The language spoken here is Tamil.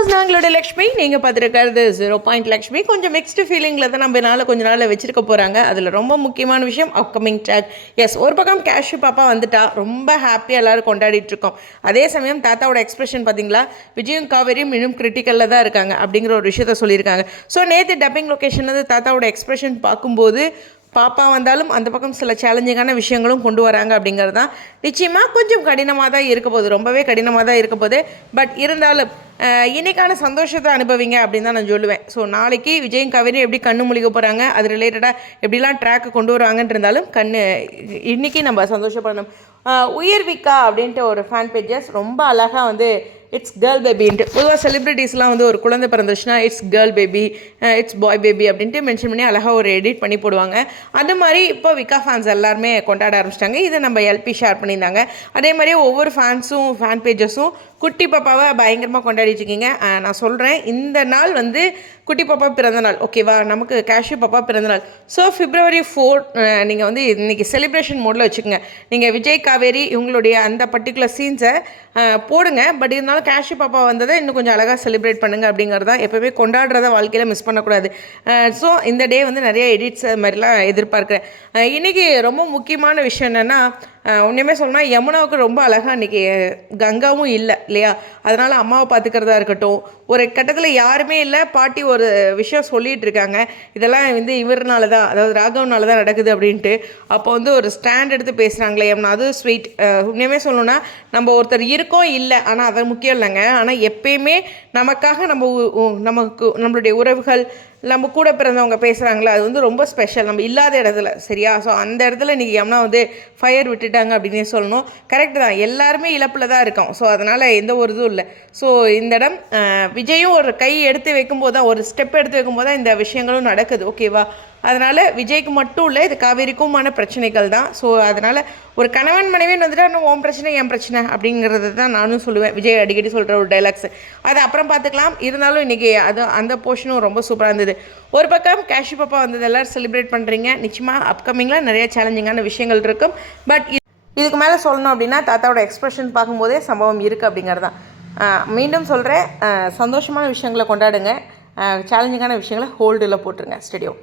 விவாஸ் நாங்களோட லக்ஷ்மி. நீங்கள் பார்த்துருக்கிறது ஜீரோ பாயிண்ட் லக்ஷ்மி. கொஞ்சம் மிக்ஸ்டு ஃபீலிங்கில் தான் நம்ம நாளை கொஞ்ச நாளில் வச்சிருக்க போகிறாங்க அதில் ரொம்ப முக்கியமான விஷயம் அப்கமிங் டேக் எஸ் ஒரு பக்கம் கேஷு பாப்பா வந்துட்டா. ரொம்ப ஹாப்பியாக எல்லோரும் கொண்டாடிட்டு இருக்கோம். அதே சமயம் தாத்தாவோட எக்ஸ்பிரஷன் பார்த்தீங்களா விஜயும் காவேரியும் இன்னும் கிரிட்டிக்கலில் தான் இருக்காங்க அப்படிங்கிற ஒரு விஷயத்த சொல்லியிருக்காங்க. ஸோ நேற்று டப்பிங் லொக்கேஷன்லேருந்து தாத்தாவோட எக்ஸ்பிரஷன் பார்க்கும்போது பாப்பா வந்தாலும் அந்த பக்கம் சில சேலஞ்சிங்கான விஷயங்களும் கொண்டு வராங்க அப்படிங்கிறது தான் நிச்சயமாக கொஞ்சம் கடினமாக தான் இருக்க போகுது. ரொம்பவே கடினமாக தான் இருக்க போகுது. பட் இருந்தாலும் இன்றைக்கான இன்னைக்கான சந்தோஷத்தை அனுபவிங்க அப்படின்னு தான் நான் சொல்லுவேன். ஸோ நாளைக்கு விஜயும் காவேரி எப்படி கண்ணு முழிக்க போகிறாங்க அது ரிலேட்டடாக எப்படிலாம் ட்ராக்கு கொண்டு வருவாங்கன்னு இருந்தாலும் கண்ணு இன்னைக்கு நம்ம சந்தோஷப்படணும். உயர்விக்கா அப்படின்ட்டு ஒரு ஃபேன் பேஜஸ் ரொம்ப அழகாக வந்து இட்ஸ் கேர்ள் பேபின்ட்டு பொதுவாக செலிப்ரிட்டிஸ்லாம் வந்து ஒரு குழந்தை பிறந்துச்சுன்னா it's girl baby it's boy baby அப்படின்ட்டு மென்ஷன் பண்ணி அழகாக ஒரு எடிட் பண்ணி போடுவாங்க. அந்த மாதிரி இப்போ விக்கா ஃபேன்ஸ் எல்லாருமே கொண்டாட ஆரம்பிச்சிட்டாங்க. இதை நம்ம எல்பி ஷேர் பண்ணியிருந்தாங்க. அதே மாதிரி ஒவ்வொரு ஃபேன்ஸும் ஃபேன் பேஜஸும் குட்டி பாப்பாவை பயங்கரமாக கொண்டாடிட்டு இருக்கீங்க நான் சொல்கிறேன் இந்த நாள் வந்து குட்டி பாப்பா பிறந்த நாள். ஓகேவா நமக்கு கேஷ்யூ பாப்பா பிறந்த நாள். ஸோ ஃபிப்ரவரி ஃபோர் நீங்கள் வந்து இன்றைக்கி செலிப்ரேஷன் மோடில் வச்சுக்கோங்க. நீங்கள் விஜய் காவேரி இவங்களுடைய அந்த பர்டிகுலர் சீன்ஸை போடுங்க. பட் இருந்தாலும் கேஷ்யூ பாப்பா வந்ததை இன்னும் கொஞ்சம் அழகாக செலிப்ரேட் பண்ணுங்க அப்படிங்கிறத எப்போவுமே கொண்டாடுறத வாழ்க்கையில் மிஸ் பண்ணக்கூடாது. ஸோ இந்த டே வந்து நிறைய எடிட்ஸ் மாதிரிலாம் எதிர்பார்க்குறேன். இன்றைக்கி இன்னைக்கு ரொம்ப முக்கியமான விஷயம் என்னென்னா உண்மையுமே சொல்லணும்னா யமுனாவுக்கு ரொம்ப அழகாக இன்றைக்கி கங்காவும் இல்லை இல்லையா? அதனால் அம்மாவை பார்த்துக்கிறதா இருக்கட்டும் ஒரு கட்டத்தில் யாருமே இல்லை பாட்டி ஒரு விஷயம் சொல்லிகிட்டு இருக்காங்க. இதெல்லாம் வந்து இவர்னால தான் அதாவது ராகவனால தான் நடக்குது அப்படின்ட்டு. அப்போ வந்து ஒரு ஸ்டாண்ட் எடுத்து பேசுகிறாங்களே யமுனா அது ஸ்வீட் உண்மையுமே சொல்லணும்னா நம்ம ஒருத்தர் இருக்கோம் இல்லை ஆனால் அது முக்கியம் இல்லைங்க. ஆனால் எப்பயுமே நமக்காக நம்ம நமக்கு நம்மளுடைய உறவுகள் நம்ம கூட பிறந்தவங்க பேசுகிறாங்களா அது வந்து ரொம்ப ஸ்பெஷல் நம்ம இல்லாத இடத்துல சரியா? ஸோ அந்த இடத்துல இன்றைக்கி எம்னா வந்து ஃபயர் விட்டுட்டாங்க அப்படின்னே சொல்லணும். கரெக்டு தான். எல்லாருமே இழப்பில் தான் இருக்கோம். ஸோ அதனால் எந்த ஒரு இதுவும் இல்லை. ஸோ இந்த இடம் விஜயும் ஒரு கை எடுத்து வைக்கும்போது தான் ஒரு ஸ்டெப் எடுத்து வைக்கும்போது தான் இந்த விஷயங்களும் நடக்குது. ஓகேவா அதனால் விஜய்க்கு மட்டும் இல்லை இது காவேரிக்குமான பிரச்சனைகள் தான். ஸோ அதனால் ஒரு கணவன் மனைவின்னு வந்துட்டு இன்னும் ஓம் பிரச்சனை என் பிரச்சனை அப்படிங்கிறது தான் நானும் சொல்லுவேன். விஜய் அடிக்கடி சொல்கிற ஒரு டைலாக்ஸ் அது அப்புறம் பார்த்துக்கலாம் இருந்தாலும் இன்றைக்கி அது அந்த போர்ஷனும் ரொம்ப சூப்பராக இருந்தது. ஒரு பக்கம் கேஷு பாப்பா வந்தது எல்லோரும் செலிப்ரேட் பண்ணுறீங்க நிச்சயமாக அப்கமிங்கில் நிறைய சேலஞ்சிங்கான விஷயங்கள் இருக்கும். பட் இதுக்கு மேலே சொல்லணும் அப்படின்னா தாத்தாவோட எக்ஸ்பிரஷன் பார்க்கும்போதே சம்பவம் இருக்குது அப்படிங்கிறது தான். மீண்டும் சொல்கிறேன் சந்தோஷமான விஷயங்களை கொண்டாடுங்க. சேலஞ்சிங்கான விஷயங்களை ஹோல்டில் போட்டுருங்க. ஸ்டடியோ